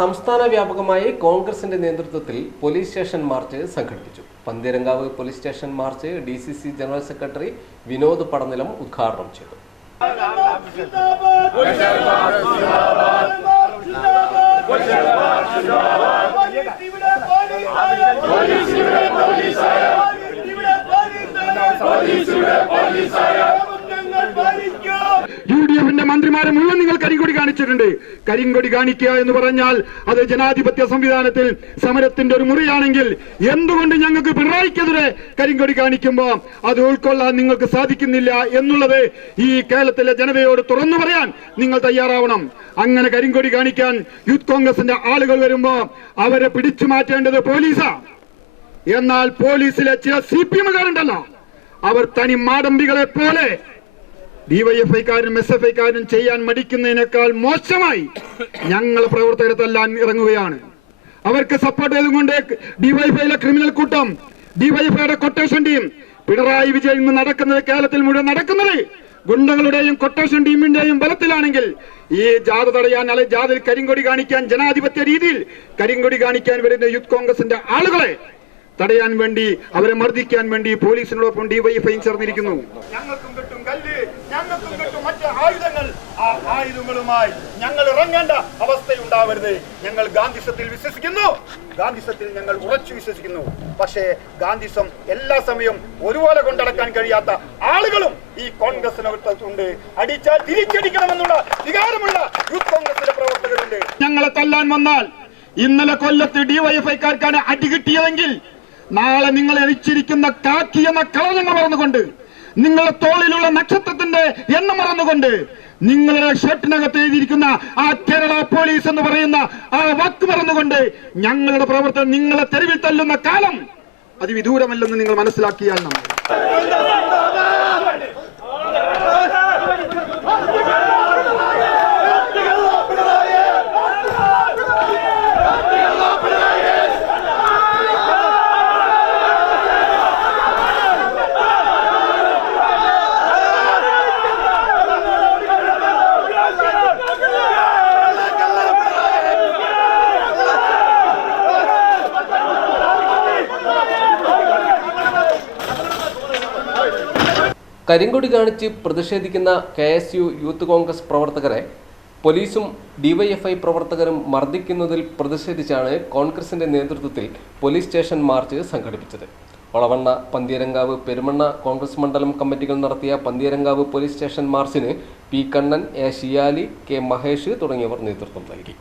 സംസ്ഥാന വ്യാപകമായി കോൺഗ്രസിന്റെ നേതൃത്വത്തിൽ പോലീസ് സ്റ്റേഷൻ മാർച്ച് സംഘടിപ്പിച്ചു. Pantheerankavu police station march D C C general secretary Vinod Padanilam ഉദ്ഘാടനം ചെയ്തു. യു ഡി എഫിന്റെ മന്ത്രിമാരെ മുഴുവൻ നിങ്ങൾ കരിങ്കൊടി കാണിച്ചിട്ടുണ്ട്. കരിങ്കൊടി കാണിക്കുക എന്ന് പറഞ്ഞാൽ അത് ജനാധിപത്യ സംവിധാനത്തിൽ സമരത്തിന്റെ ഒരു മുറിയാണെങ്കിൽ എന്തുകൊണ്ട് ഞങ്ങൾക്ക് പിണറായിക്കെതിരെ കരിങ്കൊടി കാണിക്കുമ്പോ അത് ഉൾക്കൊള്ളാൻ നിങ്ങൾക്ക് സാധിക്കുന്നില്ല എന്നുള്ളത് ഈ കേരളത്തിലെ ജനതയോട് തുറന്നു പറയാൻ നിങ്ങൾ തയ്യാറാവണം. അങ്ങനെ കരിങ്കൊടി കാണിക്കാൻ യൂത്ത് കോൺഗ്രസിന്റെ ആളുകൾ വരുമ്പോ അവരെ പിടിച്ചു മാറ്റേണ്ടത് പോലീസാ. എന്നാൽ പോലീസിലെ ചില സി പി എമ്മുകാരുണ്ടല്ലോ. അവർ തനി മാടമ്പികളെ പോലെ ഡിവൈഎഫ്ഐക്കാരും എസ് എഫ് ഐക്കാരും ചെയ്യാൻ മടിക്കുന്നതിനേക്കാൾ മോശമായി ഞങ്ങൾ പ്രവർത്തകരെ ഇറങ്ങുകയാണ്. അവർക്ക് സപ്പോർട്ട് ചെയ്തുകൊണ്ട് ഡിവൈഎഫ്ഐയിലെ ക്രിമിനൽ കൂട്ടം ഡിവൈഎഫ്ഐയുടെ കൊട്ടേഷൻ ടീം പിണറായി വിജയൻ ഇന്ന് നടക്കുന്നത് കേരളത്തിൽ മുഴുവൻ നടക്കുന്നത്. ഗുണ്ടകളുടെയും കൊട്ടേഷൻ ടീമിന്റെയും ബലത്തിലാണെങ്കിൽ ഈ ജാഥ തടയാൻ അല്ലെ ജാഥയിൽ കരിങ്കൊടി കാണിക്കാൻ ജനാധിപത്യ രീതിയിൽ കരിങ്കൊടി കാണിക്കാൻ വരുന്ന യൂത്ത് കോൺഗ്രസിന്റെ ആളുകളെ തടയാൻ വേണ്ടി അവരെ മർദ്ദിക്കാൻ വേണ്ടി പോലീസിനോടൊപ്പം ഡിവൈഎഫ്ഐയും ചേർന്നിരിക്കുന്നു. ഞങ്ങൾക്കും കിട്ടും കല്ല്. ഞങ്ങൾക്കും കിട്ടും മറ്റ് ആയുധങ്ങൾ. ആ ആയുധങ്ങളുമായി ഞങ്ങൾ ഇറങ്ങേണ്ട അവസ്ഥയുണ്ടാവരുത്. ഞങ്ങൾ ഗാന്ധിസത്തിൽ വിശ്വസിക്കുന്നു. ഗാന്ധിസത്തിൽ ഞങ്ങൾ ഉറച്ചു വിശ്വസിക്കുന്നു. പക്ഷേ ഗാന്ധിസം എല്ലാ സമയവും ഒരുപോലെ കൊണ്ടടക്കാൻ കഴിയാത്ത ആളുകളും ഈ കോൺഗ്രസിനകത്തുണ്ട് അടിച്ചാൽ തിരിച്ചടിക്കണമെന്നുള്ള വികാരമുള്ള യൂത്ത് കോൺഗ്രസിന്റെ പ്രവർത്തകരുണ്ട്. ഞങ്ങളെ തല്ലാൻ വന്നാൽ ഇന്നലെ കൊല്ലത്ത് ഡിവൈഎഫ്ഐക്കാർക്കാണ് അടി കിട്ടിയതെങ്കിൽ നാളെ നിങ്ങൾ എണിച്ചിരിക്കുന്ന കാക്കി എന്ന കളഞ്ഞങ്ങൾ മറന്നുകൊണ്ട് നിങ്ങളുടെ തോളിലുള്ള നക്ഷത്രത്തിന്റെ എണ്ണം മറന്നുകൊണ്ട് നിങ്ങളുടെ ഷർട്ടിനകത്ത് എഴുതിയിരിക്കുന്ന ആ കേരള പോലീസ് എന്ന് പറയുന്ന ആ വാക്ക് മറന്നുകൊണ്ട് ഞങ്ങളുടെ പ്രവർത്തനം നിങ്ങളെ തെരുവിൽ തല്ലുന്ന കാലം അതിവിദൂരമല്ലെന്ന് നിങ്ങൾ മനസ്സിലാക്കിയാൽ നമ്മൾ കരിങ്കൊടി കാണിച്ച് പ്രതിഷേധിക്കുന്ന K S U youth Congress പ്രവർത്തകരെ പോലീസും ഡിവൈഎഫ്ഐ പ്രവർത്തകരും മർദ്ദിക്കുന്നതിൽ പ്രതിഷേധിച്ചാണ് കോൺഗ്രസിന്റെ നേതൃത്വത്തിൽ പോലീസ് സ്റ്റേഷൻ മാർച്ച് സംഘടിപ്പിച്ചത്. ഒളവണ്ണ പന്തീരങ്കാവ് പെരുമണ്ണ കോൺഗ്രസ് മണ്ഡലം കമ്മിറ്റികൾ നടത്തിയ Pantheerankavu police station മാർച്ചിന് P Kannan A Shiyali K Mahesh തുടങ്ങിയവർ നേതൃത്വം നൽകി.